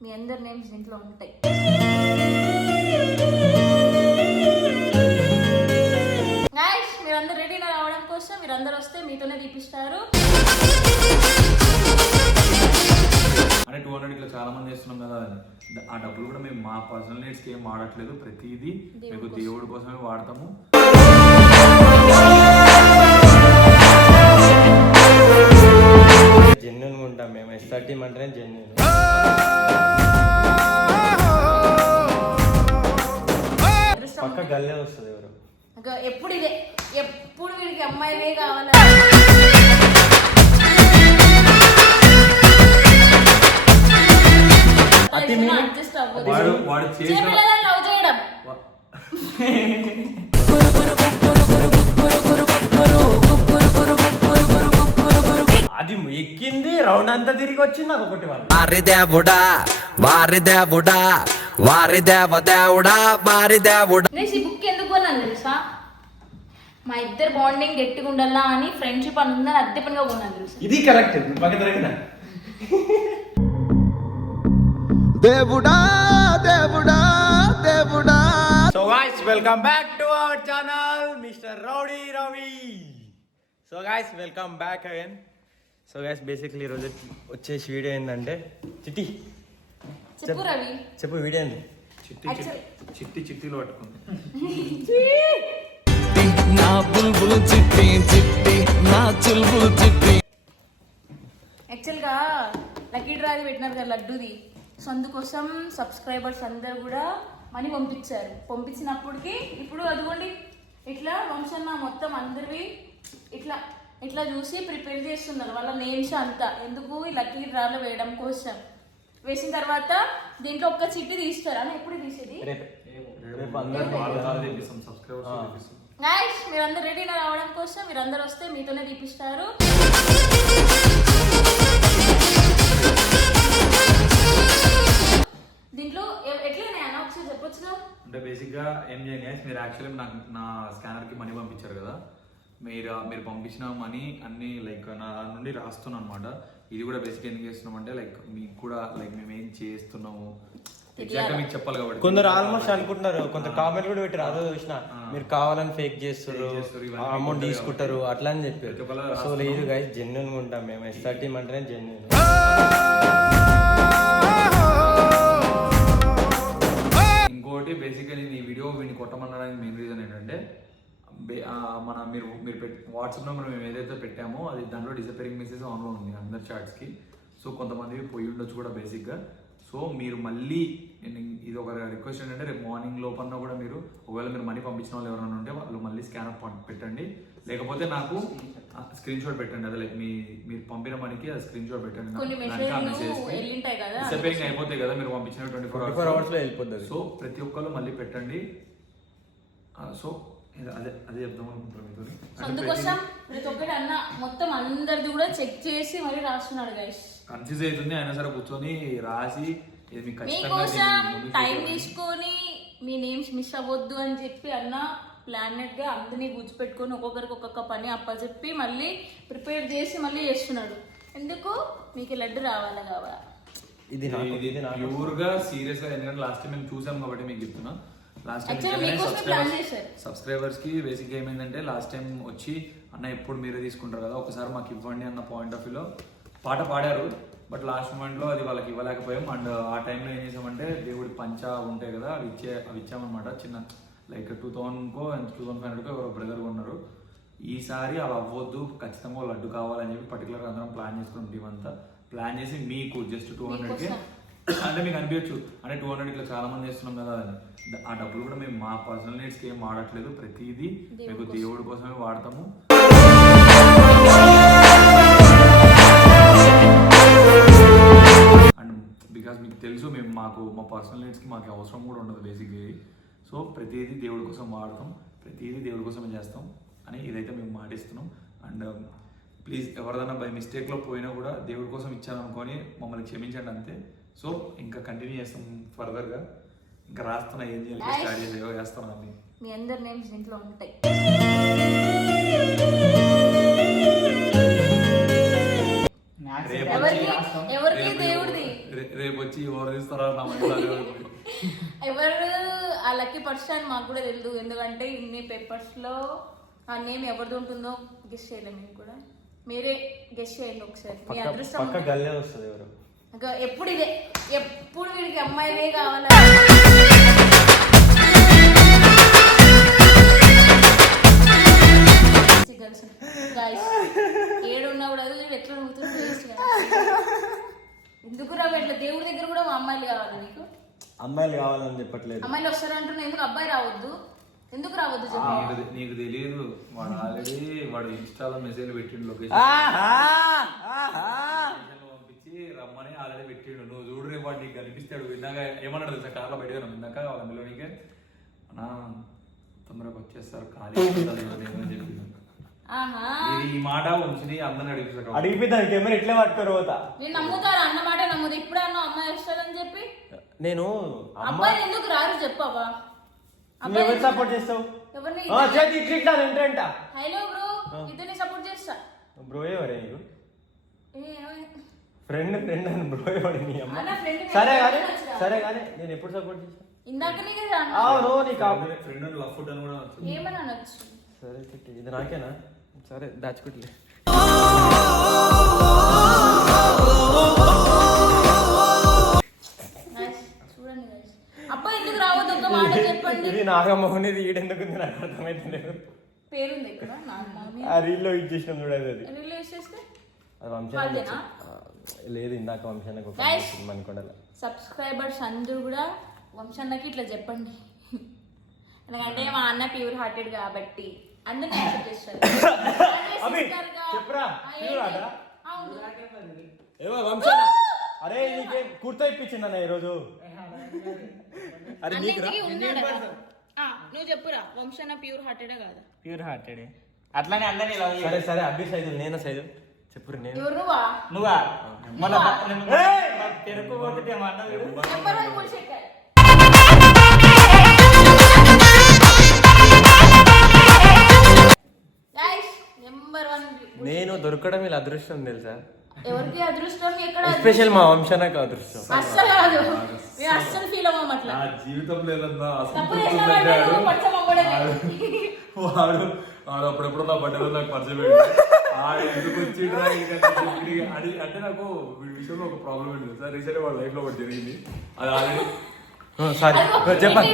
మీ అందరి నేమ్స్ దీంట్లో ఉంటాయి. గైస్ మీరందరూ రెడీగా రావడం కోసం మీరందరూ వస్తే మీతోనే తీపిస్తారు అంటే టూ హండ్రెడ్ ఇట్లా చాలా మంది చేస్తున్నాం కదా ఆ డబ్బులు కూడా మేము మా పర్సనల్ నీడ్స్కి ఏం వాడట్లేదు. ప్రతిదీ మీకు దేవుడి కోసమే వాడతాము. జెన్యున్ ఉంటాం మేము. ఎస్ఆర్ టీమ్ అంటేనే జెన్యున్ పక్క గల్లే వస్తుంది ఎవరు? ఎప్పుడు ఇదే ఎప్పుడు వీడికి అమ్మాయిలే కావాలి? అతి వాడు వాడు చేసిన లవ్ చేయడం. అది ఎక్కింది రౌండ్ అంతా తిరిగి వచ్చింది ఒకటి వాళ్ళు వారి దేవుడా వారి దేవుడా వారి దేవ దేవుడా వారి దేవుడా నేను ఈ బుక్ ఎందుకు కొన్నాను తెలుసా? మా ఇద్దరు బాండింగ్ గట్టిగా ఉండాలా అని ఫ్రెండ్షిప్ అని ఉందని అద్దె పనిగా కొన్నాను తెలుసా? ఇది కరెక్ట్ పక్కన తగిన దేవుడా దేవుడా దేవుడా. So guys welcome back to our channel mister rowdy Ravi so guys welcome back again so guys basically ఈరోజు వచ్చేసి వీడియో ఏంటంటే చిట్టి. చెప్పు రవి. చెప్పు వీడియో ఏంది? చిట్టి చిట్టి చిట్టీలో పట్టుకుంది. నా బుల్బుల్ చిట్టి చిట్టి నా చుల్బుల్ చిట్టి. యాక్చువల్గా లక్కీ డ్రాది పెట్టినారు కదా లడ్డూది. సో అందుకోసం సబ్స్క్రైబర్స్ అందరు కూడా మనీ పంపించారు. పంపించినప్పటికి ఇప్పుడు అదిగోండి ఇట్లా వంశన్న మొత్తం అందరివి ఇట్లా ఇట్లా చూసి ప్రిపేర్ చేస్తున్నారు. వాళ్ళ నేమ్స్ అంతా. ఎందుకు ఈ లక్కీ డ్రాలో వేయడం కోసం? వేసిన తర్వాత దీంట్లో ఒక్క చిట్టి తీస్తారు? అని ఎప్పుడు తీసేది? నైస్ మీరందరూ రెడీగా రావడం కోసం మీరందరూ వస్తే మీతోనే తీపిస్తారు. దీంట్లో ఎ- ఎట్లా నేను ఒకసారి చెప్పొచ్చుగా. అంటే బేసిక్గా ఏం చేయండి మీరు యాక్చువల్లీ నాకు నా స్కానర్కి మనీ పంపించారు కదా. మీరు మీరు పంపించిన మనీ అన్ని లైక్ నా నుండి రాస్తున్నాను అనమాట ఇది కూడా బేసిక్ ఎందుకు చేస్తున్నాం అంటే లైక్ మీకు కూడా లైక్ మేము ఏం చేస్తున్నాము? ఎగ్జాక్ట్గా మీకు చెప్పాలి కాబట్టి. కొందరు ఆల్మోస్ట్ అనుకుంటున్నారు కొంత కామెంట్ కూడా పెట్టారు. అదో చూసిన మీరు కావాలని ఫేక్ చేస్తారు అమౌంట్ తీసుకుంటారు అట్లా అని చెప్పారు. సో లేదు గైస్ జెన్యున్ ఉంటాం మేము. ఎస్ఆర్ టీమ్ అంటేనే జెన్యున్ మన మీరు మీరు పెట్ వాట్సాప్ నెంబర్ మేము ఏదైతే పెట్టామో అది దాంట్లో డిసపేరింగ్ మెసేజ్ ఆన్లో ఉంది అందరి చాట్స్కి సో కొంతమంది పోయి ఉండొచ్చు కూడా బేసిక్గా సో మీరు మళ్ళీ నేను ఇది ఒక రిక్వెస్ట్ ఏంటంటే రేపు మార్నింగ్ లోపల కూడా మీరు ఒకవేళ మీరు మనీ పంపించిన వాళ్ళు ఎవరైనా ఉంటే వాళ్ళు మళ్ళీ స్కానర్ పెట్టండి. లేకపోతే నాకు స్క్రీన్ షాట్ పెట్టండి. అదే లైక్ మీ మీరు పంపిన మనీకి అది స్క్రీన్ షాట్ పెట్టండి. డిసపేరింగ్ అయిపోతాయి కదా మీరు పంపించిన ట్వంటీ ఫోర్ అవర్స్ సో ప్రతి ఒక్కరు మళ్ళీ పెట్టండి. ఆ, సో అదే అదే చెప్దాం మీతో సో అందుకోసం ప్రతి ఒక్కటి అన్న మొత్తం అందరిది కూడా చెక్ చేసి మరీ రాస్తున్నాడు గైస్ కన్ఫ్యూజ్ అవుతుంది అయినా సరే కూర్చొని రాసి ఇది మీకు మీకోసం టైం. తీసుకొని మీ నేమ్స్ మిస్ అవ్వద్దు అని చెప్పి అన్న ప్లానెట్గా అందరినీ గుర్తుపెట్టుకొని ఒక్కొక్కరికి ఒక్కొక్క పని అప్పచెప్పి మళ్ళీ ప్రిపేర్ చేసి మళ్ళీ చేస్తున్నాడు. ఎందుకు? మీకు లడ్డు రావాలా కావాలా? ఇది నాకు ఇది ఇది నాకు. ప్యూర్గా సీరియస్గా ఎందుకంటే లాస్ట్ టైం మేము చూసాం కాబట్టి మీకు చెప్తున్నా. లాస్ట్ చేశారు. సబ్స్క్రైబర్స్కి బేసిక్ ఏమైందంటే లాస్ట్ టైం వచ్చి అన్న ఎప్పుడు మీరే తీసుకుంటారు కదా ఒకసారి మాకు ఇవ్వండి అన్న పాయింట్ ఆఫ్ వ్యూలో పాట పాడారు. బట్ లాస్ట్ మూమెంట్లో అది వాళ్ళకి ఇవ్వలేకపోయాం. అండ్ ఆ టైంలో ఏం చేసామంటే దేవుడి పంచ ఉంటాయి కదా అవి ఇచ్చే అవి ఇచ్చామన్నమాట. చిన్న లైక్ టూ థౌసండ్ కో టూ థౌసండ్ ఫైవ్ హండ్రెడ్ ఎవరో బ్రదర్ ఉన్నారు ఈసారి అవి అవ్వద్దు ఖచ్చితంగా లడ్డు కావాలని చెప్పి పర్టికులర్ అందరం ప్లాన్ చేసుకున్నాం టీం అంతా. ప్లాన్ చేసి మీకు జస్ట్ టూ హండ్రెడ్కి అంటే మీకు అనిపించచ్చు. అంటే టూ హండ్రెడ్ ఇట్లా చాలా మంది చేస్తున్నాం కదా అని. ఆ డబ్బులు కూడా మేము మా పర్సనల్ నీడ్స్కి ఏం వాడట్లేదు. ప్రతిదీ మీకు దేవుడి కోసమే వాడతాము. అండ్ బికాస్ మీకు తెలుసు మేము మాకు మా పర్సనల్ నీడ్స్కి మాకు అవసరం కూడా ఉండదు బేసిక్గా సో ప్రతిదీ దేవుడి కోసం వాడతాం. ప్రతిదీ దేవుడి కోసమే చేస్తాం అని ఇదైతే మేము మాటిస్తున్నాం. అండ్ ప్లీజ్ ఎవరిదైనా బై మిస్టేక్లో పోయినా కూడా దేవుడి కోసం ఇచ్చాను అనుకొని మమ్మల్ని క్షమించండి అంతే. సో ఇంకా కంటిన్యూ చేస్తాం ఫర్దర్గా ఇంకా రాస్తున్నా ఏం చేయాలి? స్టార్ట్ చేసి ఏవో చేస్తాను అన్ని మీ అందరి నేమ్స్ దీంట్లో ఉంటాయి. రేపు ఎవరికి ఎవరికి దేవుడిది? రే- రేపు వచ్చి ఎవరు తీస్తారా నా మైండ్లో అదే ఉంది. ఎవరు? ఆ లక్కీ పర్సన్ మాకు కూడా తెలియదు ఎందుకంటే ఇన్ని పేపర్స్లో ఆ నేమ్ ఎవరిది ఉంటుందో గెస్ట్ చేయలేము మీరు కూడా. మీరే గెస్ట్ చేయండి ఒకసారి. మీ పక్క అదృష్టం పక్క గల్లే వస్తుంది ఎవరు? ఇంకా ఎప్పుడు ఇదే? ఎప్పుడు వీడికి అమ్మాయిలే కావాలా? Guys, ఏడున్నా కూడా అది వీడు ఎట్లా నవ్వుతుంది waste గా. ఎందుకు రావు ఇట్లా దేవుడి దగ్గర కూడా మా అమ్మాయిలు కావాలా నీకు? అమ్మాయిలు కావాలని చెప్పట్లేదు. అమ్మాయిలు వస్తారంటున్నా ఎందుకు అబ్బాయి రావద్దు? ఎందుకు రావద్దు నీకు నీకు తెలియదు వాడు ఆల్రెడీ వాడు ఇన్స్టాలో మెసేజ్ పెట్టిండు లొకేషన్ పంపించి రమ్మని ఆల్రెడీ పెట్టిండు నువ్వు చూడు రేపు వాడు నీకు కనిపిస్తాడు. ఇందాక ఏమన్నాడు తెలుసా? కార్లో బయట ఇందాక అందులో నీకే అన్నా తొందరగా వచ్చేస్తారు. ఖాళీ అని ఈ మాట ఉంచుని అందరిని అడిగిస్తారు అడిగిపోతాను కెమెరా ఎట్లా పట్టుకోరు పోతా? నేను నమ్ముతాను అన్నమాట నమ్ముదు. ఇప్పుడు అన్న అమ్మాయి వస్తాడని చెప్పి. నేను అబ్బాయిలు ఎందుకు రారు చెప్పవా? ఎవరు సపోర్ట్ చేస్తావు? ఎవరిని ఆ, చేతి ఇట్లా ఇట్లా ఏంటంట హలో బ్రో ఇద్దరిని సపోర్ట్ చేస్తా. బ్రో ఎవరే ఫ్రెండ్ ఫ్రెండ్ అని బ్రో ఎవరు నీ అమ్మ. అన్న సరే కానీ సరే కానీ నేను ఎప్పుడు సపోర్ట్ చేస్తాను ఇందాక నీకే రా అన్న. అవును నీకు ఆ- ఫ్రెండ్ లవ్ ఫుడ్ అని కూడా వచ్చింది ఏమని అనొచ్చు? సరే చిట్టి, ఇది నాకేనా? సరే దాచుకోట్లే. Guys, చూడండి guys. అబ్బాయి ఎందుకు రావద్దు? ఒక మాట చెప్పండి. ఇది నాగమ్మోహన్ ఇది ఈడెందుకు ఉంది నాకు అర్థమైతలేదు. పేరుంది ఇక్కడ నాకు మమ్మీ ఆ రీల్లో ఇచ్చేసినాం చూడదు అది. రిలీజ్ చేస్తే? లేదు ఇందాక వంశానికి ఒక సబ్స్క్రైబర్స్ అందరూ కూడా వంశన్నకి ఇట్లా చెప్పండి. ఎందుకంటే మా అన్న ప్యూర్ హార్టెడ్ కాబట్టి అందరిని యాక్సెప్ట్ చేస్తారు. వంశాన అరే నీకే కుర్తా ఇప్పించిందన్న ఈరోజు? అరే నీకు నువ్వు చెప్పురా. వంశన్న ప్యూర్ హార్టెడ్ కాదా. ప్యూర్ హార్టెడ్ అట్లానే అందరినీ. సరే సరే అభి సైజు నేను సైజు చెప్పురు నేను ఎవరు నువ్వా నువ్వా మన పోతుంటే నేను దొరకడం ఇలా అదృష్టం తెలుసా? ఎవరికి అదృష్టం? ఎక్కడ ఎస్పెషల్ మా వంశానికి అదృష్టం. అస్సలు కాదు. మేము అస్సలు ఫీల్ అవ్వం అట్లా. నా జీవితం లేదన్నా. వాడు వాడు అప్పుడప్పుడు నా బట్టలు నాకు పరిచయం ఎందుకు వచ్చిండ్రా అంటే నాకు వీడి విషయంలో ఒక ప్రాబ్లం ఏంటి సార్ రీసెంట్ వాళ్ళ లైఫ్లో ఒకటి జరిగింది. అది ఆల్రెడీ సారీ. చెప్పండి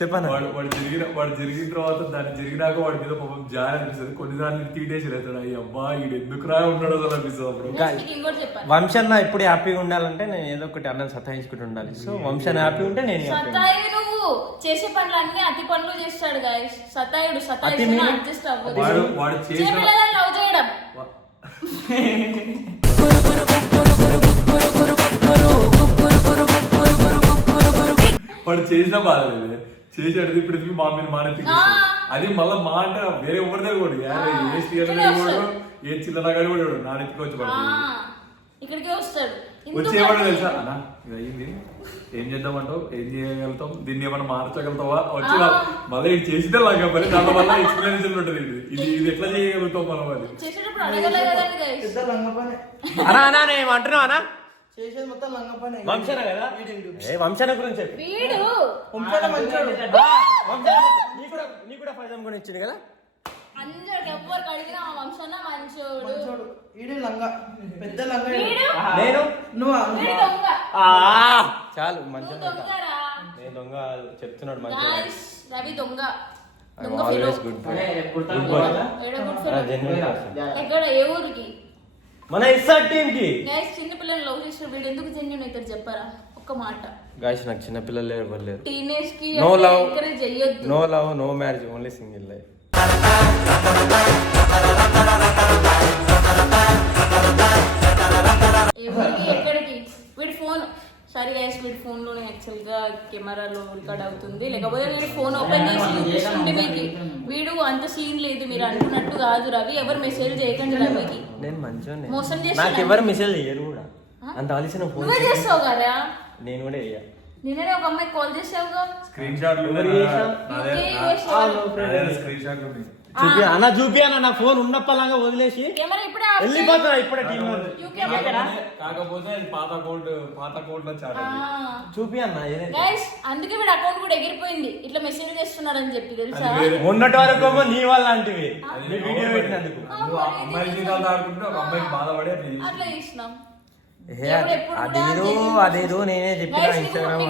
చెప్పనా? వాడు? వాడు జరిగిన వాడు జరిగిన తర్వాత దాన్ని జరిగినాక వాడి మీద పాపం జాలి అనిపిస్తుంది. కొన్ని దాన్ని తీటేసి అవుతాడు అయ్యి అబ్బా ఈడు ఎందుకు రా ఉన్నాడు అసలు అనిపిస్తుంది అప్పుడు. వంశన్న ఎప్పుడు హ్యాపీగా ఉండాలంటే నేను ఏదో ఒకటి అన్నం సతాయించుకుంటూ ఉండాలి. సో వంశన్న హ్యాపీ ఉంటే నేను హ్యాపీ సతాయి నువ్వు. చేసే పనులు అన్ని అతి పనులు చేస్తాడు గాయస్ సతాయుడు. సతాయి meaning? అడ్జస్ట్ అవ్వదు. వాడు వాడు చేయడం. వాడు చేసిన బాధ లేదు. చేసాడు ఇప్పుడు మా మీద మానేసి. అది మళ్ళీ మా అంటే వేరే ఎవరి దగ్గర కూడా యాభై ఏ కూడా. ఏ చిల్లర గారి కూడా నా నెత్తికి వచ్చి ఆ, పడుతుంది ఇక్కడికే వస్తాడు. వచ్చేవాడు అంటే- తెలుసా? అన్న ఇది అయ్యింది ఏం చేద్దామంటావు? ఏం చేయగలుగుతాం? దీన్ని ఏమైనా మార్చగలుగుతావా? వచ్చి. మళ్ళీ ఇది చేసితే లాగా పని దాని వల్ల ఎక్స్ప్లెనేషన్ ఉంటుంది ఇది. ఇది ఇది ఎట్లా చేయగలుగుతాం మనం అది? అనా అనా నేను ఏమంటున్నావు అనా చేసేది మొత్తం లంగ పనే వంశన కదా? ఏ వంశన గురించి చెప్పి. వీడు. ఉంచాల మంచోడు. వంశన నీ కూడా నీ కూడా ఫైజం కొని ఇచ్చింది కదా? అందరికి ఎవ్వరికి అడిగినా ఆ వంశన్న మంచోడు. మంచోడు. ఈడు లంగ. పెద్ద లంగ వీడు. నేను? నువ్వా? వీడు దొంగ. ఆ, చాలు నేను దొంగ చెప్తున్నాడు మంచిగా గాయస్ రవి దొంగ. ఆల్వేస్ గుడ్ గుడ్ ఎక్కడ? ఏ ఊరికి? మన ఇస్సార్ టీమ్కి. గైస్ చిన్న పిల్లలు చేసిన వీడు ఎందుకు జెన్యున్ అవుతారు చెప్పారా? ఒక్క మాట. గాయస్ నాకు చిన్న పిల్లలు ఎవరు లేరు. టీనేజ్కి No love. Encourage no love no marriage only single life ఎవరికి ఎక్కడికి? వీడి ఫోన్ సరే గైస్ వీడి ఫోన్లో యాక్చువల్గా కెమెరాలో రికార్డ్ అవుతుంది. లేకపోతే వీడి ఫోన్ ఓపెన్ చేసి చూపిస్తుంటే మీకు. వీడు అంత సీన్ లేదు మీరు అనుకున్నట్టు కాదు రవి. ఎవరు మెసేజ్ చేయకండి రవికి. నేను మంచిగా మోసం నాకు చేస్తున్నాను. ఎవరు మెసేజ్ చేయరు కూడా. అంత ఆలస్యం ఫోన్ నువ్వే చేస్తావు కదా? నేను కూడా చెయ్య. నిన్ననే ఒక అమ్మాయి కాల్ చేసావుగా స్క్రీన్ చేసావు. స్క్రీన్ ఉన్నాయి. చూపి అన్న చూపి అన్న నా ఫోన్ ఉన్నప్పలాగా వదిలేసి. కెమెరా ఇప్పుడే టీం కాకపోతే అది పాత కోల్డ్ పాత కోల్డ్లో చాలా చూపి అన్న అందుకే వీడు అకౌంట్ కూడా ఎగిరిపోయింది. ఇట్లా మెసేజ్ చేస్తున్నాడు అని చెప్పి తెలుసా? మొన్నటి వరకు ఏమో నీ వాళ్ళ లాంటివి. వీడియో పెట్టినందుకు. అమ్మాయి జీవితాలు ఆడుకుంటే ఒక అమ్మాయికి బాధపడి అట్లా చేసినాం ఏ, దేవుడు ఎప్పుడు కూడా అదేదో అదేదో నేనే చెప్పిన ఇన్స్టాగ్రామ్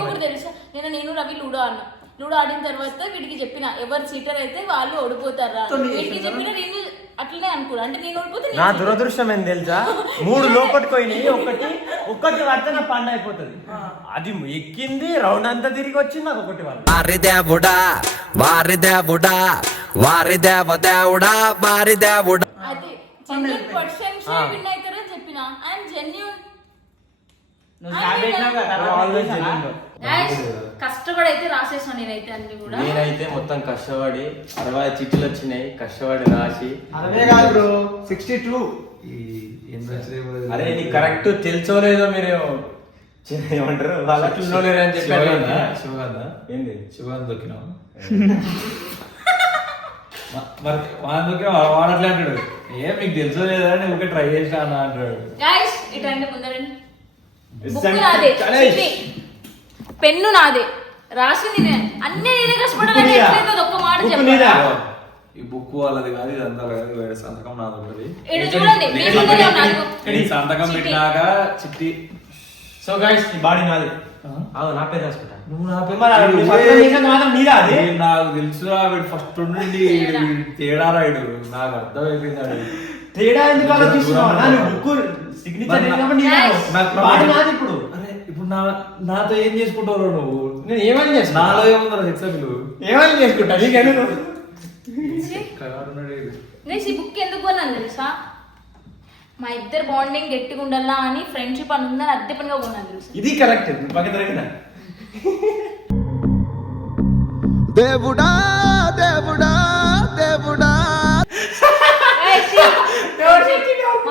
నేను నేను రవి లూడో అన్న. లూడో ఆడిన తర్వాత వీడికి చెప్పిన ఎవరు చీటర్ అయితే వాళ్ళు ఓడిపోతారా? వీడికి చెప్పిన నేను అట్లనే అనుకున్నా. అంటే నేను ఓడిపోతే నా. దురదృష్టం ఏం తెలుసా? మూడు లోపలికి పోయినాయి ఒకటి ఒక్కటి పడితే నా పండ అయిపోతుంది అది ఎక్కింది రౌండ్ అంతా తిరిగి వచ్చింది నాకు ఒకటి వాళ్ళు వారి దేవుడా వారి దేవుడా వారి దేవ దేవుడా వారి దేవుడా. అది పర్సన్స్ విన్ అవుతారని చెప్పిన. ఐఎమ్ జెన్యున్ కష్టపడి అయితే రాసేసాను నేనైతే అన్ని కూడా. నేనైతే మొత్తం కష్టపడి అరవై చిట్టులు వచ్చినాయి కష్టపడి రాసి. అరవై కాదు సిక్స్టీ టూ అరే నీకు కరెక్ట్ తెలుసో లేదో మీరు? చిన్న ఏమంటారు? వాళ్ళకి అని చెప్పారు. శివగంధ ఏంది? శివగంధ దొక్కినావు మరి వాడు దొక్కిన వాడు అట్లా అంటాడు. ఏం మీకు తెలుసో లేదా అని ఊరికే ట్రై చేసినా అన్న అంటాడు. గైస్ ఇటండి ముందరండి. బుక్. నాదే. చిట్టి. పెన్ను నాదే రాసింది నేను అన్ని నేనే కష్టపడాలని నీదా? ఎట్లయితే ఒక్క మాట బుక్ చెప్పాను నీదా? ఈ బుక్ వాళ్ళది కాదు ఇది అంతా కాదు వేరే సంతకం నాది ఒకటి ఇటు చూడండి మీ ముందరే ఉన్నాను. ఈ సంతకం చిట్టి. పెట్టినాక చిట్టి సో గైస్ ఈ బాడీ నాది అవును నా పేరు రాసుకుంటా నువ్వు నా పేరు మరి అది నువ్వు పక్కన చేసేది మాత్రం నీదా అది? ఏ, నాకు తెలుసురా వీడు ఫస్ట్ నుండి తేడా రాయుడు నాకు అర్థం అయిపోయింది తేడా ఎందుకు ఆలోచిస్తున్నావు అన్నా? నువ్వు బుక్ సిగ్నేచర్ నీదా? ఇప్పుడు. అరే ఇప్పుడు నా నాతో ఏం చేసుకుంటావు నువ్వు? నేను ఏమని చేస్తా నాలో ఏముందా హెచ్చపిలు ఏమని చేసుకుంటా? నీకెందుకు నువ్వు? నేను ఈ బుక్ ఎందుకు కొన్నాను తెలుసా? మా ఇద్దరు బాండింగ్ గట్టిగా ఉండాలా అని ఫ్రెండ్షిప్ అని ఉందని అద్దె పనిగా కొన్నాను తెలుసా? ఇది కరెక్ట్ పక్కన తరగిన దేవుడా దేవుడా దేవుడా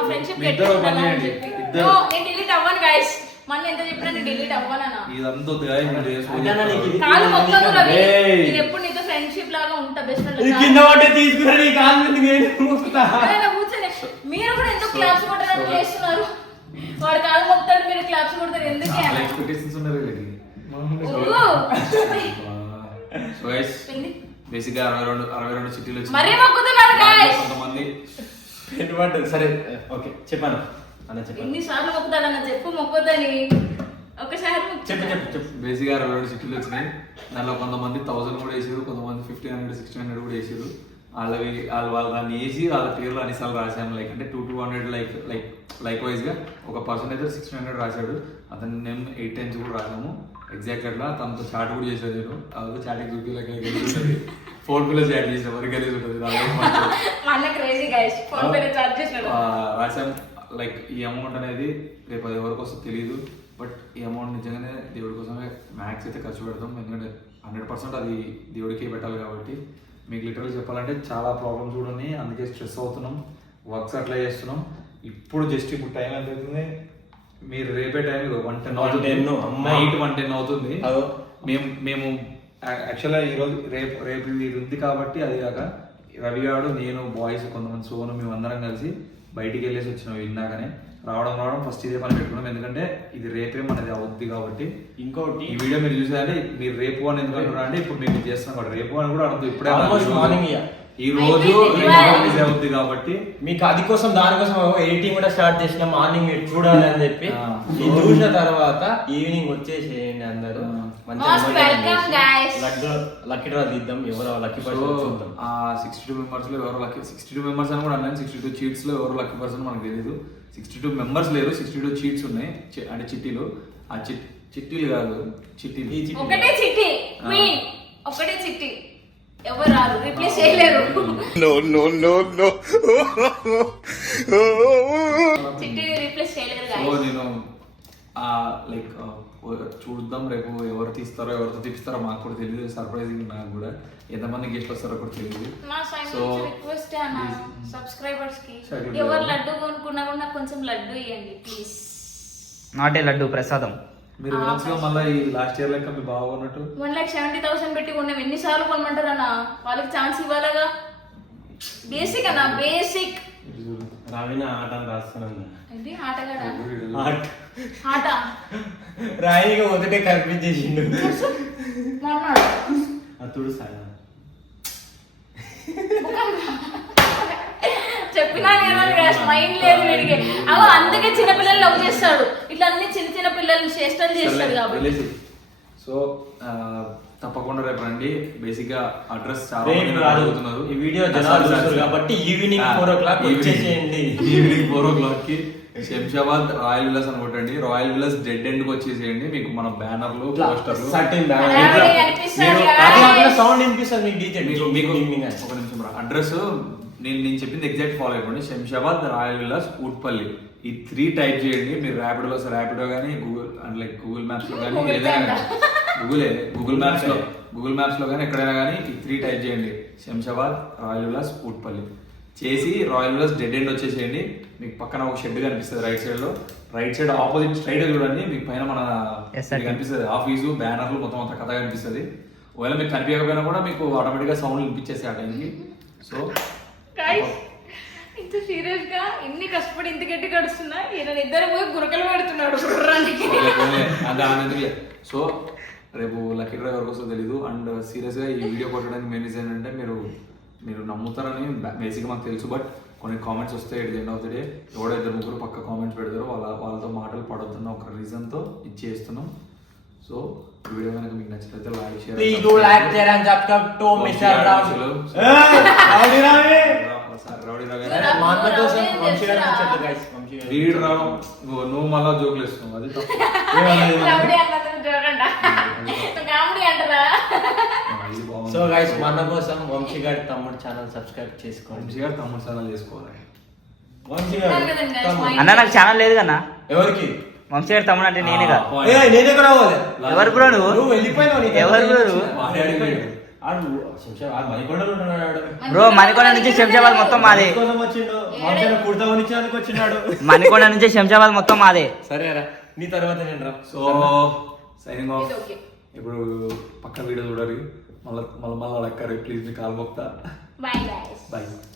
ఫ్రెండ్షిప్ ఇద్దరు పని చేయండి. ఇద్దరు. నేను డిలీట్ అవ్వను గైస్ మన ఎంత చెప్పినా నేను డిలీట్ అవ్వనన్నా ఇదంతా కాలు మొక్కకు రవి. నేను ఎప్పుడు నీతో ఫ్రెండ్షిప్ లాగా ఉంటా బెస్ట్ ఇది కింద పట్టే తీసుకురా నీ కాలు మీద నేను మీరు కూడా ఎందుకు క్లాప్స్ కొట్టాలని చేస్తున్నారు వాడు కాలు మొక్తాడు మీరు క్లాప్స్ కొడతారు ఎందుకే expectations ఉన్నాయి వీళ్ళకి. basic గా అరవై రెండు అరవై రెండు చిట్టీలు వచ్చినాయి. మరీ మొక్కుతున్నారు. కొంతమంది పెట్టుబడి సరే ఓకే చెప్పాను అన్న చెప్పాను ఎన్నిసార్లు మొక్కుతాడన్న చెప్పు మొక్కొద్దని. ఒకసారి మొక్కు. చెప్పు చెప్పు చెప్పు. బేసిక్గా అరవై రెండు చిట్టీలు వచ్చినాయి. దానిలో కొంతమంది థౌసండ్ కూడా వేసారు కొంతమంది ఫిఫ్టీన్ హండ్రెడ్ సిక్స్టీన్ హండ్రెడ్ కూడా వేసారు. వాళ్ళవి వాళ్ళు వాళ్ళు దాన్ని వేసి వాళ్ళ పేర్లు అన్నిసార్లు రాశాము లైక్ అంటే two two hundred like like like వైజ్గా ఒక పర్సన్ అయితే సిక్స్టీన్ హండ్రెడ్ రాశాడు. అతని నేమ్ ఎయిట్ టైమ్స్ కూడా రాసాము ఎగ్జాక్ట్ అట్లా తనతో చాట్ కూడా చేశాను నేను. అదే చాటింగ్ చూపి ఫోన్ పేలో చాట్ చేసిన వరకు కలిసి ఉంటుంది crazy guys PhonePe charge చేసినాడు. ఆ, రాశాం లైక్ ఈ అమౌంట్ అనేది రేపు అది ఎవరికి వస్తుందో తెలియదు బట్ ఈ అమౌంట్ నిజంగానే దేవుడి కోసమే మ్యాక్స్ అయితే ఖర్చు పెడతాం. ఎందుకంటే హండ్రెడ్ పర్సెంట్ అది దేవుడికే పెట్టాలి కాబట్టి. మీకు లిటరల్ చెప్పాలంటే చాలా ప్రాబ్లమ్స్ కూడా ఉన్నాయి. అందుకే స్ట్రెస్ అవుతున్నాం. వర్క్స్ అట్లా చేస్తున్నాం. ఇప్పుడు జస్ట్ ఇప్పుడు టైం ఎంత అవుతుంది? మీరు రేపే టైం వన్ టెన్ అవుతుంది. 1:10, అమ్మా. నైట్ వన్ టెన్ అవుతుంది. మేము మేము యాక్చువల్గా ఈరోజు రేపు రేపు ఇది ఉంది కాబట్టి అది కాక రవి గారు నేను బాయ్స్ కొంతమంది సోను మేము అందరం కలిసి బయటికి వెళ్ళేసి వచ్చినాం ఇందాకనే. రావడం రావడం ఫస్ట్ ఇదే పని పెట్టుకున్నాం. ఎందుకంటే ఇది రేపే మనది అవుద్ది కాబట్టి. ఇంకోటి ఈ వీడియో మీరు చూసారంటే మీరు రేపు అని ఎందుకు అంటున్నారు అంటే ఇప్పుడు మేము చేస్తున్నాం కాబట్టి. రేపు అని కూడా అర్థం ఇప్పుడే ఇయ్య. ఈ రోజు అవుద్ది కాబట్టి. మీకు అది కోసం దానికోసం ఎడిటింగ్ కూడా స్టార్ట్ చేసిన. మార్నింగ్ మీరు చూడాలి అని చెప్పి. చూసిన తర్వాత ఈవినింగ్ వచ్చేసేయండి అందరూ. చేసి guys. లడ్డు లక్కీ డ్రా తీద్దాం. ఎవరో లక్కీ పర్సన్ చూద్దాం. ఆ సిక్స్టీ టూ మెంబర్స్లో ఎవరు లక్కీ సిక్స్టీ టూ మెంబర్స్ అని కూడా అన్నాను. సిక్స్టీ టూ చీట్స్లో ఎవరు లక్కీ పర్సన్ మనకు తెలియదు సిక్స్టీ టూ మెంబర్స్ లేరు. సిక్స్టీ టూ చీట్స్ ఉన్నాయి అంటే చిట్టీలు. ఆ చిట్ చిట్టీలు కాదు. చిట్టీలు. ఈ చిట్టి- ఒకటే చిట్టి. క్వీన్ ఒకటే చిట్టి. ఎవరు రారు? రీప్లేస్ చేయలేరు. చిట్టి రీప్లేస్ చేయలేరు సో guys. నేను ఆ లైక్ చూద్దాం రేపు ఎవరు తీస్తారో ఎవరితో తీపిస్తారో మాకు కూడా తెలియదు సర్ప్రైజింగ్ నాకు కూడా. ఎంతమంది గెస్ట్ వస్తారో కూడా తెలియదు సో రిక్వెస్ట్ అన్న సబ్స్క్రైబర్స్కి. ఎవరు. లడ్డు కొనుక్కున్నా కూడా కొంచెం లడ్డు ఇవ్వండి ప్లీజ్ నాటే లడ్డు ప్రసాదం. మీరు వినొచ్చుగా మళ్ళీ ఈ లాస్ట్ ఇయర్ లెక్క మీ బాగున్నట్టు వన్ లాక్ సెవెంటీ థౌసండ్ పెట్టి కొన్నాం. ఎన్నిసార్లు కొనమంటారు అన్న? వాళ్ళకి ఛాన్స్ ఇవ్వాలగా. బేసిక్ అన్న బేసిక్ రవిన ఆట అని రాస్తున్నాను ఏంటి? ఆటగాడా? ఆట. ఆట. రాయిగా మొదటే కనిపించేసిండు మొన్నాడు అతుడు చెప్పినా మైండ్ లేదు వీడికి. అవ అందుకే చిన్నపిల్లలు లవ్ చేస్తాడు. ఇట్లా అన్ని చిన్న చిన్న పిల్లలు చేష్టలు చేస్తాడు కాబట్టి. సో తప్పకుండా రేపు రండి. బేసిక్గా అడ్రస్ చాలా. అడుగుతున్నారు. ఈ వీడియో జనాలు కాబట్టి ఈవినింగ్ four o'clock వచ్చేసేయండి. ఈవినింగ్ ఫోర్ ఓ క్లాక్కి శంషాబాద్ రాయల్ విలాస్ అనుకుంటండి. రాయల్ విలాస్ డెడ్ ఎండ్కి వచ్చేసేయండి. మీకు మన బ్యానర్లు పోస్టర్లు సౌండ్ వినిపిస్తుంది మీకు డీజే మీకు మీకు ఒక నిమిషం అడ్రస్ నేను నేను చెప్పింది ఎగ్జాక్ట్ ఫాలో అయిపోండి. శంషాబాద్ రాయల్ విలాస్ ఊట్పల్లి ఈ త్రీ టైప్ చేయండి. మీరు ర్యాపిడోలో వస్తే ర్యాపిడో కానీ గూగుల్ అంటే లైక్ గూగుల్ మ్యాప్స్లో కానీ ఏదైనా. గూగులే గూగుల్ మ్యాప్స్లో. గూగుల్ మ్యాప్స్లో కానీ ఎక్కడైనా కానీ ఈ త్రీ టైప్ చేయండి. శంషాబాద్ రాయల్ విలాస్ ఊట్పల్లి. చేసి రాయల్ విలాస్ డెడ్ ఎండ్ వచ్చేసేయండి. మీకు పక్కన ఒక షెడ్ కనిపిస్తుంది రైట్ సైడ్లో. రైట్ సైడ్ ఆపోజిట్ స్ట్రైట్ చూడండి. మీకు పైన మన కనిపిస్తుంది. ఆఫీసు బ్యానర్లు మొత్తం అంత కథ కనిపిస్తుంది. ఒకవేళ మీకు కనిపించకపోయినా కూడా మీకు ఆటోమేటిక్గా సౌండ్ వినిపించేసి ఆ టైంకి. సో ఇంత సీరియస్గా ఇన్ని కష్టపడి ఇంత గట్టి గడుస్తున్నా ఈయన ఇద్దరు పోయి గురకలు పెడుతున్నాడు. సో రేపు లక్కీ డ్రైవ్ ఎవరికి వస్తుందో తెలీదు. అండ్ సీరియస్గా ఈ వీడియో కొట్టడానికి మెయిన్ రీజన్ అంటే మీరు మీరు నమ్ముతారని బేసిక్గా మాకు తెలుసు. బట్ కొన్ని కామెంట్స్ వస్తాయి at end of the day ఎవడో ఇద్దరు ముగ్గురు పక్క కామెంట్స్ పెడతారో వాళ్ళ వాళ్ళతో మాటలు పడొద్దున్న ఒక రీజన్తో ఇది చేస్తున్నాం. సో ఈ వీడియో కనుక మీకు నచ్చినట్లయితే like share please do like share and subscribe to mister Ram rowdy Ravi rowdy Ravi మా అన్న కోసం వంశీ గారు వచ్చాడు గైస్ వంశీ గారు వీడు రావు. నువ్వు మళ్ళా జోకులు వేస్తున్నావు. అది తప్పు. అన్నది సో గైస్ మా అన్న కోసం వంశీ గారి తమ్ముడు ఛానల్ సబ్స్క్రైబ్ చేసుకోండి. వంశీ గారు తమ్ముడు ఛానల్ చేసుకోవాలి. వంశీ తమ్ముడు. మా అన్న నాకు ఛానల్ లేదు కన్నా. ఎవరికి? వంశీ గారి తమ్ముడు అంటే ఏ, point. నేను రావాలి ఎవరు బ్రో నువ్వు? నువ్వు వెళ్ళిపోయినావు నీకు ఎవరు బ్రో నువ్వు? వాడే అడిగాడు. ఆడు శంషా- ఆడు మణికొండలో ఉన్నాడు ఆడు. బ్రో మణికొండ నుంచి శంషాబాద్ మొత్తం మాదే. కోసం వచ్చిండు. వంశీని కుర్తా కొనిచ్చేందుకు వచ్చినాడు. మణికొండ నుంచి శంషాబాద్ మొత్తం మాదే. సరే నీ తర్వాత నేను రా. సో సైనింగ్ ఆఫ్ ఇది okay. ఇప్పుడు పక్క వీడియో చూడాలి. మళ్ళీ మళ్ళీ మళ్ళీ అడక్కరు ప్లీజ్ మీ కాల్ మొక్తా బాయ్ గైస్ బాయ్